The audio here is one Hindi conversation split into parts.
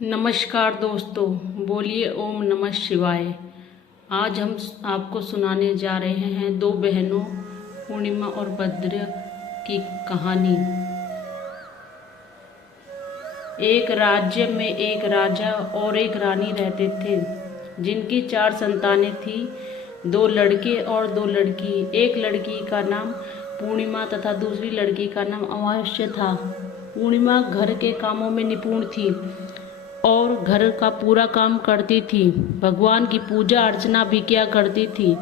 नमस्कार दोस्तों, बोलिए ओम नमः शिवाय। आज हम आपको सुनाने जा रहे हैं दो बहनों पूर्णिमा और भद्र की कहानी। एक राज्य में एक राजा और एक रानी रहते थे, जिनकी 4 संतानें थीं, 2 लड़के और 2 लड़की। एक लड़की का नाम पूर्णिमा तथा दूसरी लड़की का नाम अमावस्या था। पूर्णिमा घर के कामों में निपुण थी और घर का पूरा काम करती थी। भगवान की पूजा अर्चना भी किया करती थी।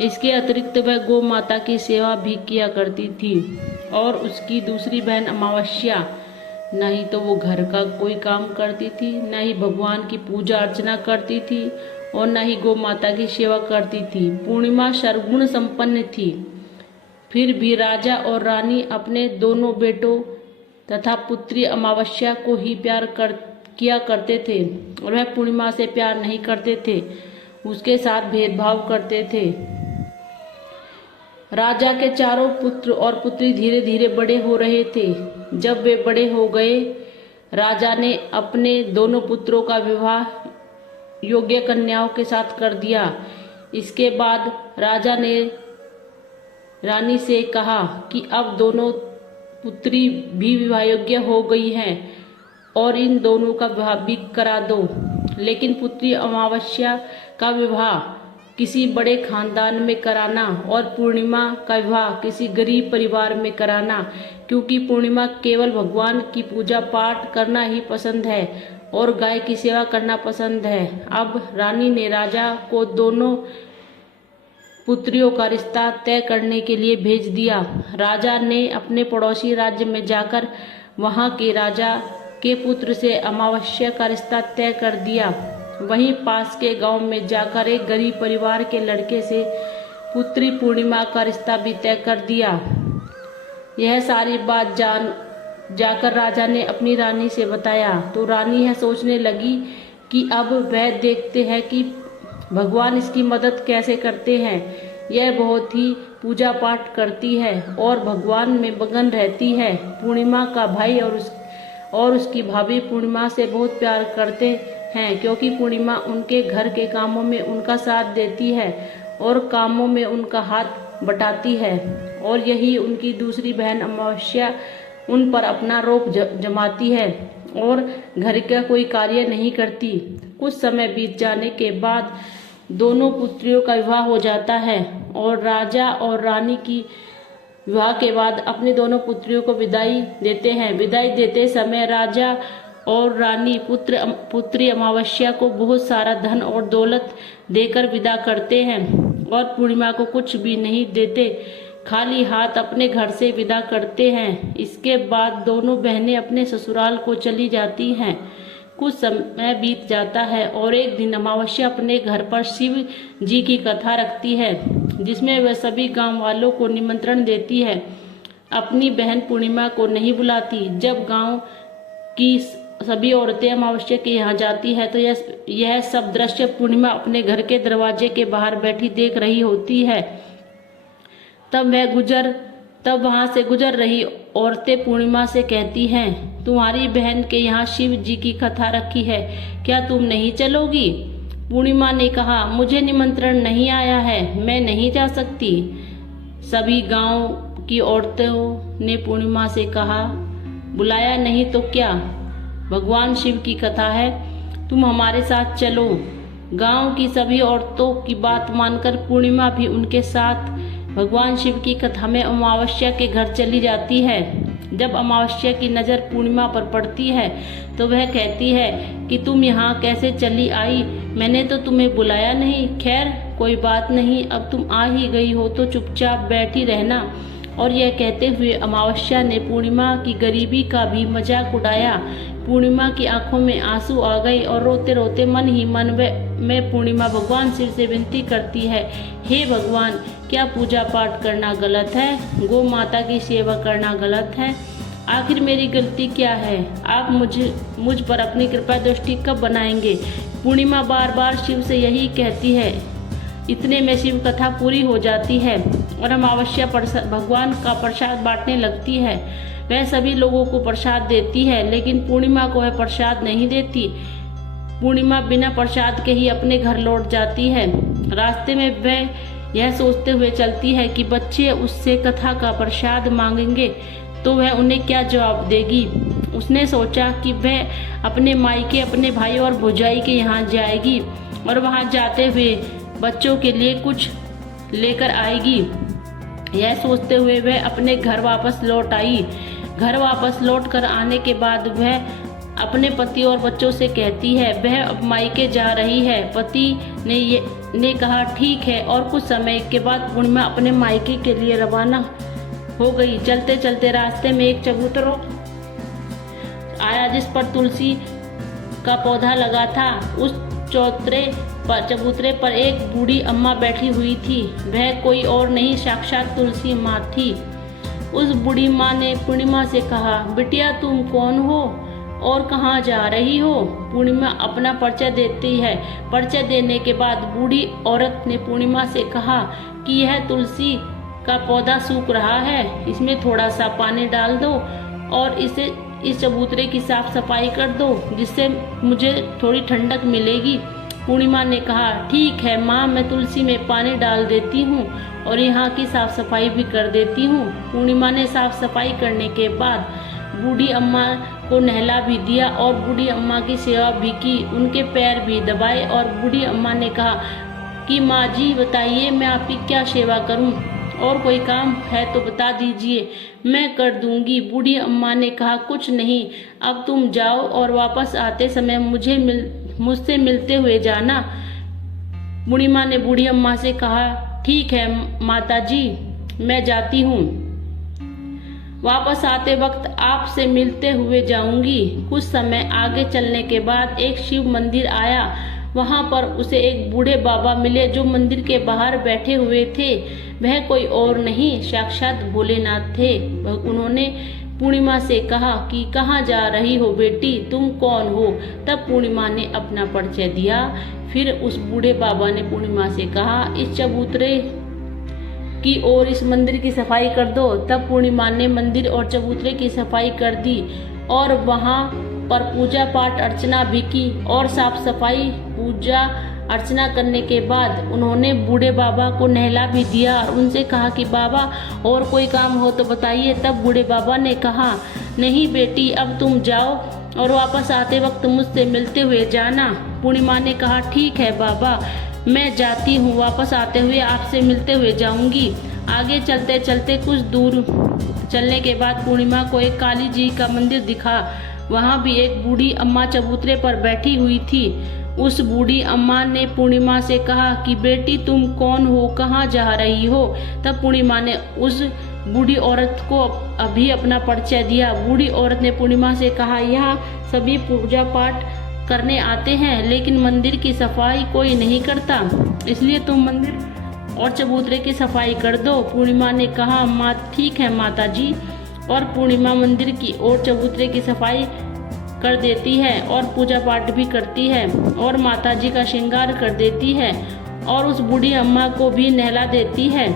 इसके अतिरिक्त वह गौ माता की सेवा भी किया करती थी। और उसकी दूसरी बहन अमावस्या न ही तो वो घर का कोई काम करती थी, न ही भगवान की पूजा अर्चना करती थी और न ही गौ माता की सेवा करती थी। पूर्णिमा सर्वगुण संपन्न थी। फिर भी राजा और रानी अपने दोनों बेटों तथा पुत्री अमावस्या को ही प्यार किया करते थे और वह पूर्णिमा से प्यार नहीं करते थे, उसके साथ भेदभाव करते थे। राजा के चारों पुत्र और पुत्री धीरे धीरे बड़े हो रहे थे। जब वे बड़े हो गए, राजा ने अपने दोनों पुत्रों का विवाह योग्य कन्याओं के साथ कर दिया। इसके बाद राजा ने रानी से कहा कि अब दोनों पुत्री भी विवाह योग्य हो गई हैं और इन दोनों का विवाह भी करा दो। लेकिन पुत्री अमावस्या का विवाह किसी बड़े खानदान में कराना और पूर्णिमा का विवाह किसी गरीब परिवार में कराना, क्योंकि पूर्णिमा केवल भगवान की पूजा पाठ करना ही पसंद है और गाय की सेवा करना पसंद है। अब रानी ने राजा को दोनों पुत्रियों का रिश्ता तय करने के लिए भेज दिया। राजा ने अपने पड़ोसी राज्य में जाकर वहां के राजा के पुत्र से अमावस्या का रिश्ता तय कर दिया। वहीं पास के गांव में जाकर एक गरीब परिवार के लड़के से पुत्री पूर्णिमा का रिश्ता भी तय कर दिया। यह सारी बात जाकर राजा ने अपनी रानी से बताया तो रानी यह सोचने लगी कि अब वह देखते हैं कि भगवान इसकी मदद कैसे करते हैं। यह बहुत ही पूजा पाठ करती है और भगवान में मगन रहती है। पूर्णिमा का भाई और उसकी भाभी पूर्णिमा से बहुत प्यार करते हैं, क्योंकि पूर्णिमा उनके घर के कामों में उनका साथ देती है और कामों में उनका हाथ बटाती है। और यही उनकी दूसरी बहन अमावस्या उन पर अपना रोब जमाती है और घर का कोई कार्य नहीं करती। कुछ समय बीत जाने के बाद दोनों पुत्रियों का विवाह हो जाता है और राजा और रानी की विवाह के बाद अपनी दोनों पुत्रियों को विदाई देते हैं। विदाई देते समय राजा और रानी पुत्री अमावस्या को बहुत सारा धन और दौलत देकर विदा करते हैं और पूर्णिमा को कुछ भी नहीं देते, खाली हाथ अपने घर से विदा करते हैं। इसके बाद दोनों बहनें अपने ससुराल को चली जाती हैं। कुछ समय बीत जाता है और एक दिन अमावस्या अपने घर पर शिव जी की कथा रखती है, जिसमें वह सभी गांव वालों को निमंत्रण देती है। अपनी बहन पूर्णिमा को नहीं बुलाती। जब गांव की सभी औरतें अमावस्या के यहाँ जाती है तो यह सब दृश्य पूर्णिमा अपने घर के दरवाजे के बाहर बैठी देख रही होती है। तब वहां से गुजर रही औरतें पूर्णिमा से कहती हैं, तुम्हारी बहन के यहाँ शिव जी की कथा रखी है, क्या तुम नहीं चलोगी? पूर्णिमा ने कहा, मुझे निमंत्रण नहीं आया है, मैं नहीं जा सकती। सभी गांव की औरतों ने पूर्णिमा से कहा, बुलाया नहीं तो क्या, भगवान शिव की कथा है, तुम हमारे साथ चलो। गांव की सभी औरतों की बात मानकर पूर्णिमा भी उनके साथ भगवान शिव की कथा में अमावस्या के घर चली जाती है। जब अमावस्या की नज़र पूर्णिमा पर पड़ती है तो वह कहती है कि तुम यहाँ कैसे चली आई, मैंने तो तुम्हें बुलाया नहीं। खैर कोई बात नहीं, अब तुम आ ही गई हो तो चुपचाप बैठी रहना। और यह कहते हुए अमावस्या ने पूर्णिमा की गरीबी का भी मजाक उड़ाया। पूर्णिमा की आंखों में आंसू आ गए और रोते रोते मन ही मन में पूर्णिमा भगवान शिव से विनती करती है, हे भगवान, क्या पूजा पाठ करना गलत है? गौ माता की सेवा करना गलत है? आखिर मेरी गलती क्या है? आप मुझ पर अपनी कृपा दृष्टि कब बनाएंगे? पूर्णिमा बार बार शिव से यही कहती है। इतने में शिव कथा पूरी हो जाती है और अमावस्या भगवान का प्रसाद बांटने लगती है। वह सभी लोगों को प्रसाद देती है, लेकिन पूर्णिमा को वह प्रसाद नहीं देती। पूर्णिमा बिना प्रसाद के ही अपने घर लौट जाती है। रास्ते में वह यह सोचते हुए चलती है कि बच्चे उससे कथा का प्रसाद मांगेंगे तो वह उन्हें क्या जवाब देगी। उसने सोचा कि वह अपने मायके, अपने भाई और भौजाई के यहाँ जाएगी और वहाँ जाते हुए बच्चों के लिए कुछ लेकर आएगी। यह सोचते हुए वह अपने घर वापस लौट आई। घर वापस लौट कर आने के बाद वह अपने पति और बच्चों से कहती है वह अब मायके जा रही है। पति ने कहा ठीक है, और कुछ समय के बाद पूर्णिमा अपने मायके के लिए रवाना हो गई। चलते चलते रास्ते में एक चबूतरा आया जिस पर तुलसी का पौधा लगा था। उस चबूतरे पर एक बूढ़ी अम्मा बैठी हुई थी। वह कोई और नहीं, साक्षात तुलसी माँ थी। उस बूढ़ी माँ ने पूर्णिमा से कहा, बिटिया तुम कौन हो और कहाँ जा रही हो? पूर्णिमा अपना परिचय देती है। परिचय देने के बाद बूढ़ी औरत ने पूर्णिमा से कहा कि यह तुलसी का पौधा सूख रहा है, इसमें थोड़ा सा पानी डाल दो और इस चबूतरे की साफ सफाई कर दो, जिससे मुझे थोड़ी ठंडक मिलेगी। पूर्णिमा ने कहा ठीक है माँ, मैं तुलसी में पानी डाल देती हूँ और यहाँ की साफ सफाई भी कर देती हूँ। पूर्णिमा ने साफ सफाई करने के बाद बूढ़ी अम्मा को नहला भी दिया और बूढ़ी अम्मा की सेवा भी की, उनके पैर भी दबाए। और बूढ़ी अम्मा ने कहा कि माँ जी बताइए मैं आपकी क्या सेवा करूँ, और कोई काम है तो बता दीजिए, मैं कर दूंगी। बूढ़ी अम्मा ने कहा कुछ नहीं, अब तुम जाओ और वापस आते समय मुझसे मिलते हुए जाना। पूर्णिमा ने बूढ़ी अम्मा से कहा ठीक है माता जी, मैं जाती हूँ, वापस आते वक्त आपसे मिलते हुए जाऊंगी। कुछ समय आगे चलने के बाद एक शिव मंदिर आया। वहां पर उसे एक बूढ़े बाबा मिले जो मंदिर के बाहर बैठे हुए थे। वह कोई और नहीं, साक्षात भोलेनाथ थे। उन्होंने पूर्णिमा से कहा कि कहाँ जा रही हो बेटी, तुम कौन हो? तब पूर्णिमा ने अपना परिचय दिया। फिर उस बूढ़े बाबा ने पूर्णिमा से कहा इस चबूतरे की और इस मंदिर की सफाई कर दो। तब पूर्णिमा ने मंदिर और चबूतरे की सफाई कर दी और वहां पर पूजा पाठ अर्चना भी की और साफ सफाई पूजा अर्चना करने के बाद उन्होंने बूढ़े बाबा को नहला भी दिया और उनसे कहा कि बाबा और कोई काम हो तो बताइए। तब बूढ़े बाबा ने कहा नहीं बेटी, अब तुम जाओ और वापस आते वक्त मुझसे मिलते हुए जाना। पूर्णिमा ने कहा ठीक है बाबा, मैं जाती हूँ, वापस आते हुए आपसे मिलते हुए जाऊंगी। आगे चलते चलते कुछ दूर चलने के बाद पूर्णिमा को एक काली जी का मंदिर दिखा। वहाँ भी एक बूढ़ी अम्मा चबूतरे पर बैठी हुई थी। उस बूढ़ी अम्मा ने पूर्णिमा से कहा कि बेटी तुम कौन हो, कहाँ जा रही हो? तब पूर्णिमा ने उस बूढ़ी औरत को अभी अपना परिचय दिया। बूढ़ी औरत ने पूर्णिमा से कहा यहाँ सभी पूजा पाठ करने आते हैं, लेकिन मंदिर की सफाई कोई नहीं करता, इसलिए तुम मंदिर और चबूतरे की सफाई कर दो। पूर्णिमा ने कहा माँ ठीक है माता जी। और पूर्णिमा मंदिर की और चबूतरे की सफाई कर देती है और पूजा पाठ भी करती है और माता जी का श्रृंगार कर देती है और उस बूढ़ी अम्मा को भी नहला देती है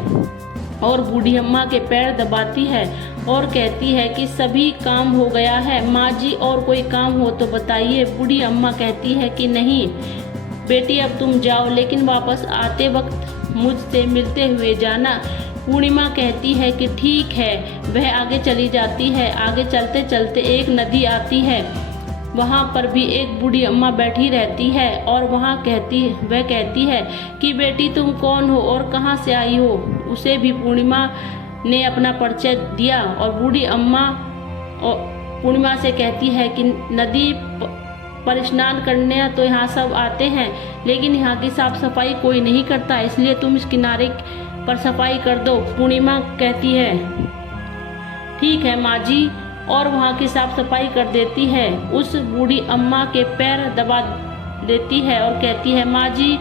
और बूढ़ी अम्मा के पैर दबाती है और कहती है कि सभी काम हो गया है माँ जी, और कोई काम हो तो बताइए। बूढ़ी अम्मा कहती है कि नहीं बेटी, अब तुम जाओ, लेकिन वापस आते वक्त मुझसे मिलते हुए जाना। पूर्णिमा कहती है कि ठीक है। वह आगे चली जाती है। आगे चलते चलते एक नदी आती है। वहाँ पर भी एक बूढ़ी अम्मा बैठी रहती है और वह कहती है कि बेटी तुम कौन हो और कहाँ से आई हो? उसे भी पूर्णिमा ने अपना परिचय दिया और बूढ़ी अम्मा पूर्णिमा से कहती है कि नदी पर स्नान करने तो यहाँ सब आते हैं, लेकिन यहाँ की साफ सफाई कोई नहीं करता, इसलिए तुम इस किनारे पर सफाई कर दो। पूर्णिमा कहती है ठीक है माँ जी, और वहाँ की साफ सफाई कर देती है। उस बूढ़ी अम्मा के पैर दबा देती है और कहती है माँ जी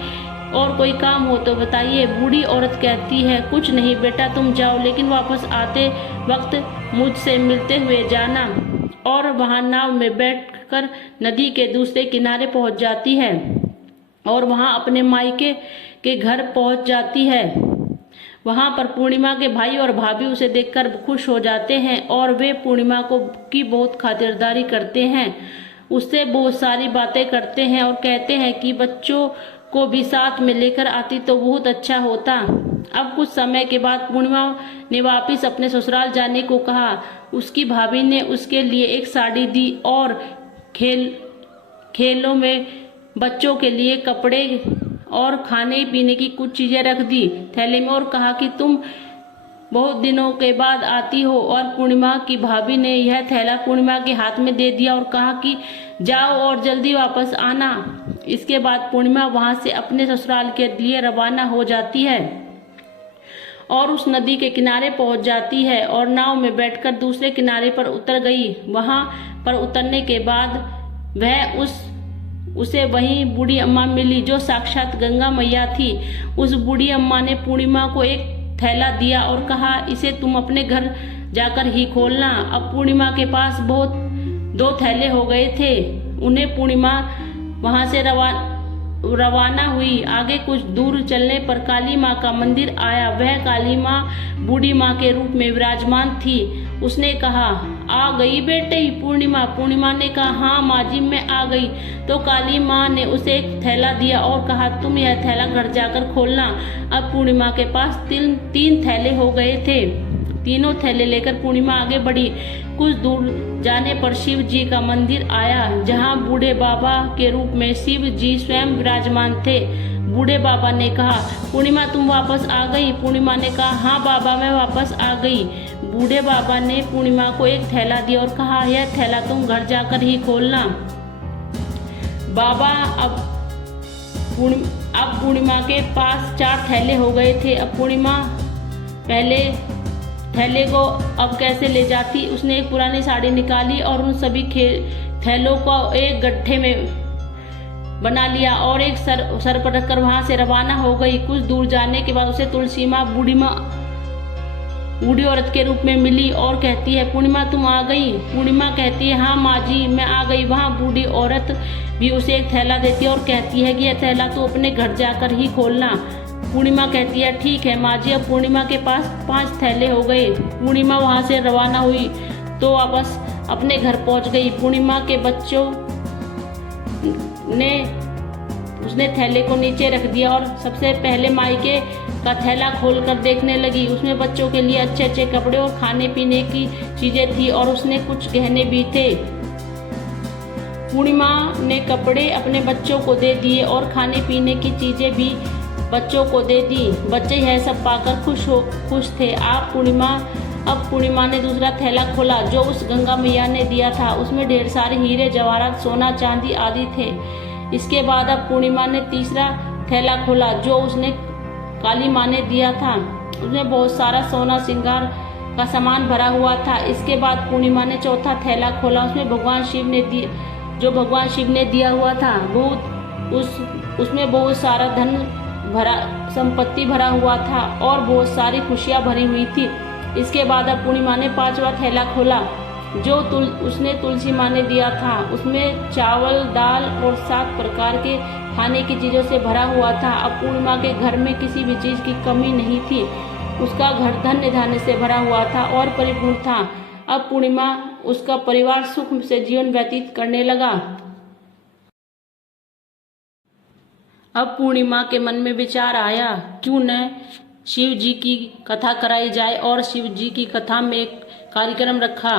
और कोई काम हो तो बताइए। बूढ़ी औरत कहती है कुछ नहीं बेटा, तुम जाओ, लेकिन वापस आते वक्त मुझसे मिलते हुए जाना। और वहाँ नाव में बैठकर नदी के दूसरे किनारे पहुँच जाती है और वहाँ अपने मायके के घर पहुँच जाती है। वहां पर पूर्णिमा के भाई और भाभी उसे देखकर खुश हो जाते हैं और वे पूर्णिमा की बहुत खातिरदारी करते हैं, उससे बहुत सारी बातें करते हैं और कहते हैं कि बच्चों को भी साथ में लेकर आती तो बहुत अच्छा होता। अब कुछ समय के बाद पूर्णिमा ने वापस अपने ससुराल जाने को कहा। उसकी भाभी ने उसके लिए एक साड़ी दी और खेलों में बच्चों के लिए कपड़े और खाने पीने की कुछ चीजें रख दी थैले में और कहा कि तुम बहुत दिनों के बाद आती हो। और पूर्णिमा की भाभी ने यह थैला पूर्णिमा के हाथ में दे दिया और कहा कि जाओ और जल्दी वापस आना। इसके बाद पूर्णिमा वहां से अपने ससुराल के लिए रवाना हो जाती है और उस नदी के किनारे पहुंच जाती है और नाव में बैठकर दूसरे किनारे पर उतर गई। वहां पर उतरने के बाद वह उसे वहीं बूढ़ी अम्मा मिली जो साक्षात गंगा मैया थी। उस बूढ़ी अम्मा ने पूर्णिमा को एक थैला दिया और कहा, इसे तुम अपने घर जाकर ही खोलना। अब पूर्णिमा के पास दो थैले हो गए थे। उन्हें पूर्णिमा वहां से रवाना हुई। आगे कुछ दूर चलने पर काली माँ का मंदिर आया। वह काली माँ बूढ़ी माँ के रूप में विराजमान थी। उसने कहा, आ गई बेटे पूर्णिमा। पूर्णिमा ने कहा, हाँ माँ जी मैं आ गई। तो काली माँ ने उसे एक थैला दिया और कहा, तुम यह थैला घर जाकर खोलना। अब पूर्णिमा के पास तीन थैले हो गए थे। तीनों थैले लेकर पूर्णिमा आगे बढ़ी। कुछ दूर जाने पर शिव जी का मंदिर आया, जहाँ बूढ़े बाबा के रूप में शिव जी स्वयं विराजमान थे। बूढ़े बाबा ने कहा, पूर्णिमा तुम वापस आ गई। पूर्णिमा ने कहा, हाँ बाबा मैं वापस आ गई। बूढ़े बाबा ने पूर्णिमा को एक थैला दिया और कहा, यह थैला तुम घर जाकर ही खोलना। बाबा अब पूर्णिमा के पास 4 थैले हो गए थे। अब पूर्णिमा पहले थैले को अब कैसे ले जाती। उसने एक पुरानी साड़ी निकाली और उन सभी थैलों को एक गड्ढे में बना लिया और एक सर पर रखकर वहां से रवाना हो गई। कुछ दूर जाने के बाद उसे तुलसी माँ बूढ़ी औरत के रूप में मिली और कहती है, पूर्णिमा तुम आ गई। पूर्णिमा कहती है, हाँ माँ जी मैं आ गई। वहाँ बूढ़ी औरत भी उसे एक थैला देती है और कहती है कि यह थैला तो अपने घर जाकर ही खोलना। पूर्णिमा कहती है, ठीक है माँ जी। अब पूर्णिमा के पास 5 थैले हो गए। पूर्णिमा वहाँ से रवाना हुई तो वापस अपने घर पहुँच गई। पूर्णिमा के बच्चों ने उसने थैले को नीचे रख दिया और सबसे पहले मायके का थैला खोलकर देखने लगी। उसमें बच्चों के लिए अच्छे अच्छे कपड़े और खाने पीने की चीजें थी और उसने कुछ गहने भी थे। पूर्णिमा ने कपड़े अपने बच्चों को दे दिए और खाने पीने की चीजें भी बच्चों को दे दी। बच्चे यह सब पाकर खुश थे। अब पूर्णिमा ने दूसरा थैला खोला जो उस गंगा मैया ने दिया था। उसमें ढेर सारे हीरे जवाहरात सोना चांदी आदि थे। इसके बाद अब पूर्णिमा ने तीसरा थैला खोला जो उसने काली माँ ने दिया था। उसमें बहुत सारा सोना श्रृंगार का सामान भरा हुआ था। इसके बाद पूर्णिमा ने चौथा थैला खोला। उसमें भगवान शिव ने दिया हुआ था। उसमें बहुत सारा धन संपत्ति भरा हुआ था और बहुत सारी खुशियां भरी हुई थी। इसके बाद अब पूर्णिमा ने 5वां थैला खोला जो उसने तुलसी माँ ने दिया था। उसमें चावल दाल और 7 प्रकार के खाने की चीज़ों से भरा हुआ था। अब पूर्णिमा के घर में किसी भी चीज़ की कमी नहीं थी। उसका घर धन्य धान्य से भरा हुआ था और परिपूर्ण था। अब पूर्णिमा उसका परिवार सुख से जीवन व्यतीत करने लगा। अब पूर्णिमा के मन में विचार आया, क्यों न शिव जी की कथा कराई जाए और शिव जी की कथा में एक कार्यक्रम रखा।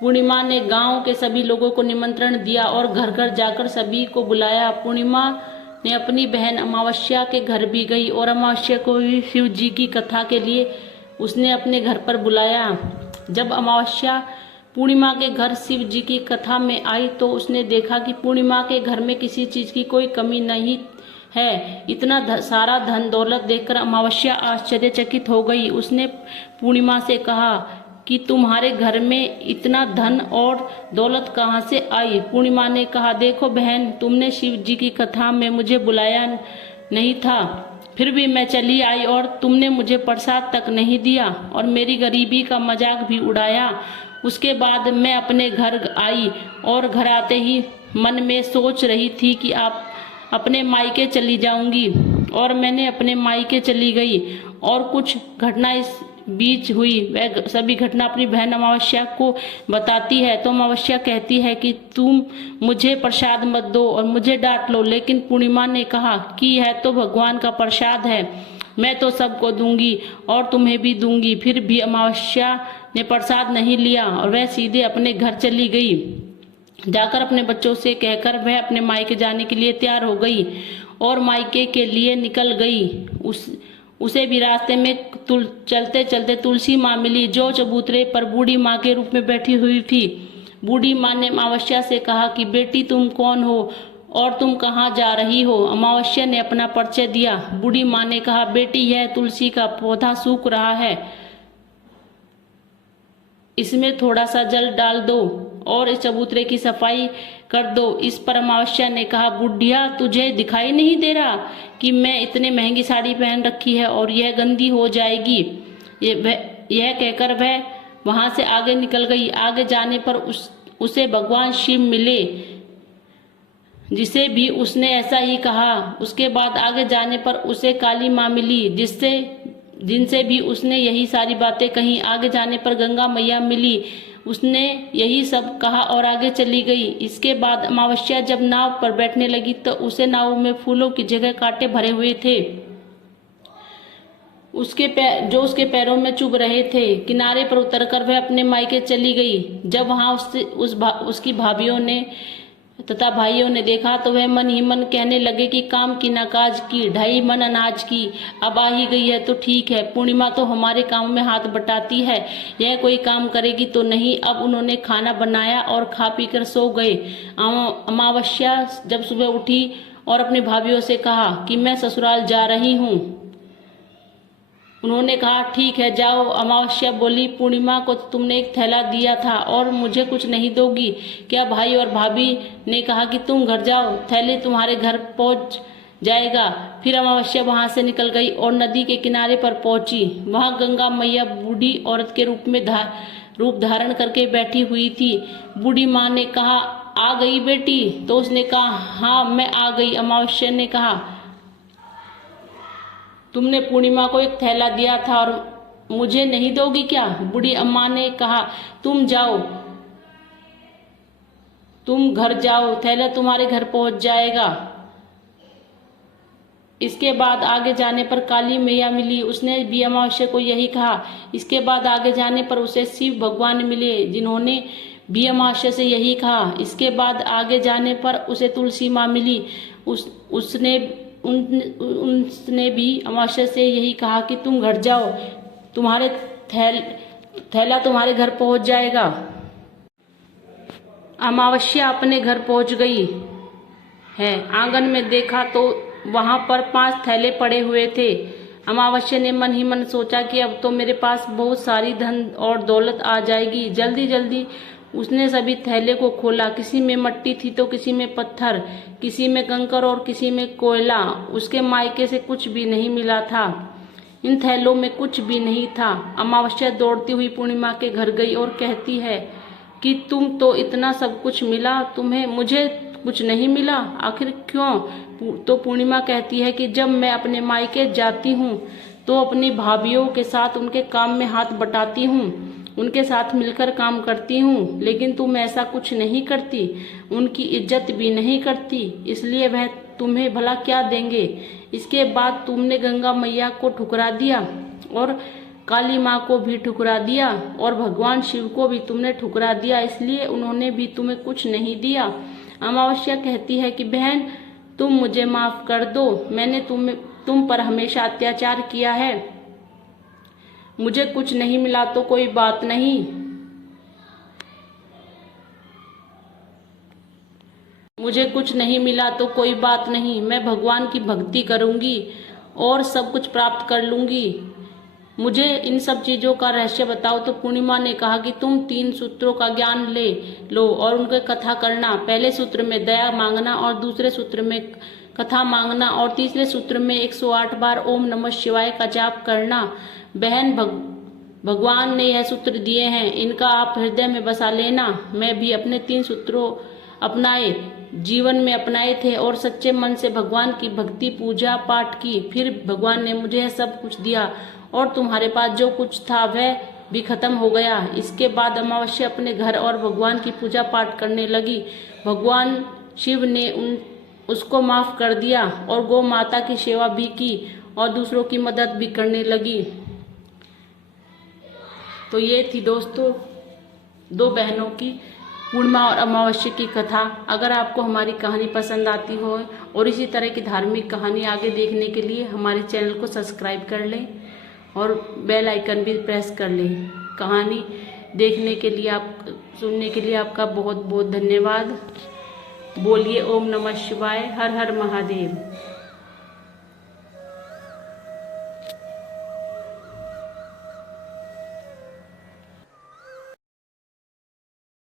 पूर्णिमा ने गांव के सभी लोगों को निमंत्रण दिया और घर घर जाकर सभी को बुलाया। पूर्णिमा ने अपनी बहन अमावस्या के घर भी गई और अमावस्या को भी शिव जी की कथा के लिए उसने अपने घर पर बुलाया। जब अमावस्या पूर्णिमा के घर शिव जी की कथा में आई तो उसने देखा कि पूर्णिमा के घर में किसी चीज की कोई कमी नहीं है। इतना सारा धन दौलत देखकर अमावस्या आश्चर्यचकित हो गई। उसने पूर्णिमा से कहा कि तुम्हारे घर में इतना धन और दौलत कहाँ से आई। पूर्णिमा ने कहा, देखो बहन, तुमने शिव जी की कथा में मुझे बुलाया नहीं था, फिर भी मैं चली आई और तुमने मुझे प्रसाद तक नहीं दिया और मेरी गरीबी का मजाक भी उड़ाया। उसके बाद मैं अपने घर आई और घर आते ही मन में सोच रही थी कि आप अपने मायके चली जाऊंगी और मैंने अपने मायके चली गई और कुछ घटना इस बीच हुई। वह सभी घटना अपनी बहन अमावस्या को बताती है तो अमावस्या कहती है कि तुम मुझे प्रसाद मत दो और मुझे डांट लो, लेकिन पूर्णिमा ने कहा कि यह तो भगवान का प्रसाद है, मैं तो सबको दूंगी और तुम्हें भी दूंगी। फिर भी अमावस्या ने प्रसाद नहीं लिया और वह सीधे अपने घर चली गई। जाकर अपने बच्चों से कहकर वह अपने मायके जाने के लिए तैयार हो गई और मायके के लिए निकल गई। उसे भी रास्ते में चलते चलते तुलसी माँ मिली, जो चबूतरे पर बूढ़ी माँ के रूप में बैठी हुई थी। बूढ़ी माँ ने अमावस्या से कहा कि बेटी तुम कौन हो और तुम कहाँ जा रही हो। अमावस्या ने अपना परिचय दिया। बूढ़ी माँ ने कहा, बेटी यह तुलसी का पौधा सूख रहा है, इसमें थोड़ा सा जल डाल दो और इस चबूतरे की सफाई कर दो। इस पर अमावस्या ने कहा, बुढ़िया तुझे दिखाई नहीं दे रहा कि मैं इतने महंगी साड़ी पहन रखी है और यह गंदी हो जाएगी। यह कहकर वह वहां से आगे निकल गई। आगे जाने पर उसे भगवान शिव मिले, जिसे भी उसने ऐसा ही कहा। उसके बाद आगे जाने पर उसे काली माँ मिली, जिनसे भी उसने यही सारी बातें कही। आगे जाने पर गंगा मैया मिली, उसने यही सब कहा और आगे चली गई। इसके बाद अमावस्या जब नाव पर बैठने लगी तो उसे नाव में फूलों की जगह कांटे भरे हुए थे, उसके पैरों में चुभ रहे थे। किनारे पर उतरकर वह अपने मायके चली गई। जब वहां उसकी भाभीियों ने तथा भाइयों ने देखा तो वह मन ही मन कहने लगे कि काम की ना काज की, 2.5 मन अनाज की। अब आ ही गई है तो ठीक है, पूर्णिमा तो हमारे काम में हाथ बटाती है, यह कोई काम करेगी तो नहीं। अब उन्होंने खाना बनाया और खा पी कर सो गए। अमावस्या जब सुबह उठी और अपनी भाभीियों से कहा कि मैं ससुराल जा रही हूँ। उन्होंने कहा ठीक है जाओ। अमावस्या बोली, पूर्णिमा को तुमने एक थैला दिया था और मुझे कुछ नहीं दोगी क्या? भाई और भाभी ने कहा कि तुम घर जाओ, थैले तुम्हारे घर पहुंच जाएगा। फिर अमावस्या वहां से निकल गई और नदी के किनारे पर पहुंची। वहां गंगा मैया बूढ़ी औरत के रूप में रूप धारण करके बैठी हुई थी। बूढ़ी माँ ने कहा, आ गई बेटी? तो उसने कहा, हाँ मैं आ गई। अमावस्या ने कहा, तुमने पूर्णिमा को एक थैला दिया था और मुझे नहीं दोगी क्या? बूढ़ी अम्मा ने कहा, तुम जाओ, तुम घर जाओ, थैला तुम्हारे घर पहुंच जाएगा। इसके बाद आगे जाने पर काली मैया मिली, उसने भी अमावस्या को यही कहा। इसके बाद आगे जाने पर उसे शिव भगवान मिले, जिन्होंने भी अमावस्या से यही कहा। इसके बाद आगे जाने पर उसे तुलसी माँ मिली, उसने भी अमावस्या से यही कहा कि तुम घर जाओ, तुम्हारे थैला तुम्हारे घर पहुंच जाएगा। अमावस्या अपने घर पहुंच गई है। आंगन में देखा तो वहां पर 5 थैले पड़े हुए थे। अमावस्या ने मन ही मन सोचा कि अब तो मेरे पास बहुत सारी धन और दौलत आ जाएगी। जल्दी जल्दी उसने सभी थैले को खोला। किसी में मिट्टी थी तो किसी में पत्थर, किसी में कंकर और किसी में कोयला। उसके मायके से कुछ भी नहीं मिला था। इन थैलों में कुछ भी नहीं था। अमावस्या दौड़ती हुई पूर्णिमा के घर गई और कहती है कि तुम तो इतना सब कुछ मिला, मुझे कुछ नहीं मिला, आखिर क्यों? तो पूर्णिमा कहती है कि जब मैं अपने मायके जाती हूँ तो अपनी भाभीियों के साथ उनके काम में हाथ बटाती हूँ, उनके साथ मिलकर काम करती हूँ, लेकिन तुम ऐसा कुछ नहीं करती, उनकी इज्जत भी नहीं करती, इसलिए वह तुम्हें भला क्या देंगे। इसके बाद तुमने गंगा मैया को ठुकरा दिया और काली माँ को भी ठुकरा दिया और भगवान शिव को भी तुमने ठुकरा दिया, इसलिए उन्होंने भी तुम्हें कुछ नहीं दिया। अमावस्या कहती है कि बहन तुम मुझे माफ कर दो, मैंने तुम पर हमेशा अत्याचार किया है। मुझे कुछ नहीं मिला तो कोई बात नहीं, मुझे कुछ नहीं मिला तो कोई बात नहीं, मैं भगवान की भक्ति करूंगी और सब कुछ प्राप्त कर लूंगी। मुझे इन सब चीजों का रहस्य बताओ। तो पूर्णिमा ने कहा कि तुम 3 सूत्रों का ज्ञान ले लो और उनके कथा करना। पहले सूत्र में दया मांगना और दूसरे सूत्र में कथा मांगना और तीसरे सूत्र में 108 बार ओम नमः शिवाय का जाप करना। बहन भगवान ने यह सूत्र दिए हैं, इनका आप हृदय में बसा लेना। मैं भी अपने 3 सूत्रों अपनाए जीवन में अपनाए थे और सच्चे मन से भगवान की भक्ति पूजा पाठ की, फिर भगवान ने मुझे यह सब कुछ दिया और तुम्हारे पास जो कुछ था वह भी खत्म हो गया। इसके बाद अमावस्या अपने घर और भगवान की पूजा पाठ करने लगी। भगवान शिव ने उसको माफ कर दिया और गौ माता की सेवा भी की और दूसरों की मदद भी करने लगी। तो ये थी दोस्तों दो बहनों की पूर्णिमा और अमावस्या की कथा। अगर आपको हमारी कहानी पसंद आती हो और इसी तरह की धार्मिक कहानी आगे देखने के लिए हमारे चैनल को सब्सक्राइब कर लें और बेल आइकन भी प्रेस कर लें। कहानी देखने के लिए सुनने के लिए आपका बहुत बहुत धन्यवाद। बोलिए ओम नमः शिवाय, हर हर महादेव।